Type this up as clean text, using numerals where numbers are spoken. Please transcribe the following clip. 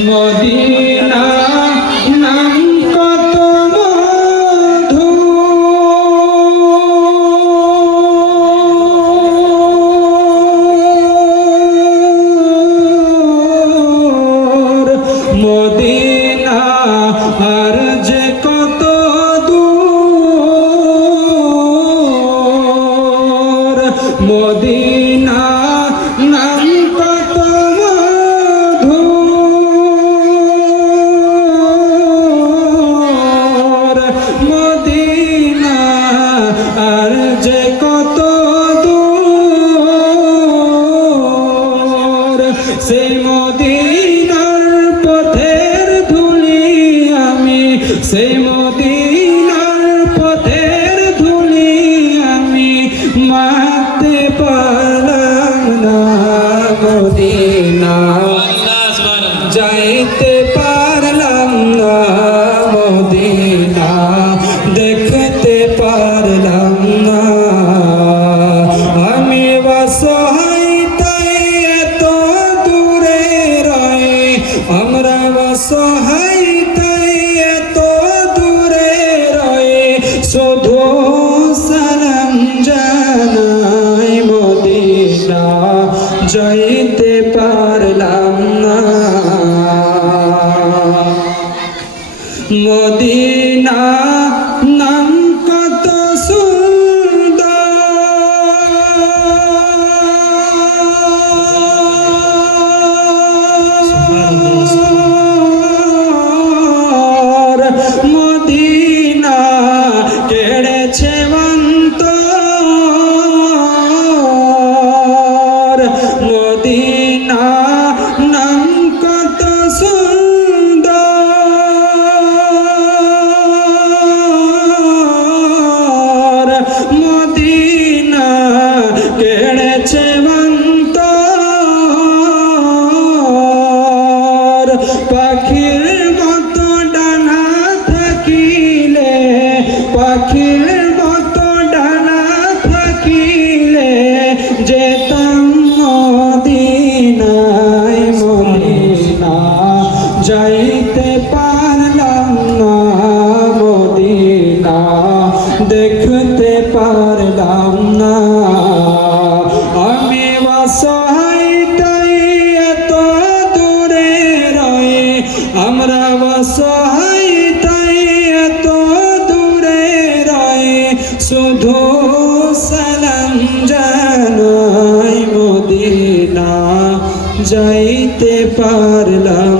Medina নাম কত মধু Medina আর যে কত দূর মদিনা নাম কত মধুর মদিনা আর যে কত দূর সেই মদিনার পথের ধুলি আমি সেই মদিনার পথের ধুলি আমি মাতে পারলাম না মদিনা যাইতে পারলাম না মদিনা দেখতে পারলাম না আমি অসহায় তাই এত দূরে রয়ে আমরা অসহায় তাই এত দূরে রয়ে শুধু সালাম জানাই মদিনা যাইতে পারলাম না মদিনা নাম কত সুন্দর মদিনা কেড়েছে অন্তর মদিনা নাম কত সুন্দর মদিনা কেড়েছে অন্তর পাখির মতো ডানা থাকিলে পাখির মতো ডানা থাকিলে যেতাম মদিনায় মদিনা যাইতে পারলাম না মদিনা দেখতে পারলাম না আমি অসহায় তাই এত দূরে রয়ে আমরা অসহায় তাই এত দূরে রয়ে শুধু সালাম জানাই মদিনা যাইতে পারলাম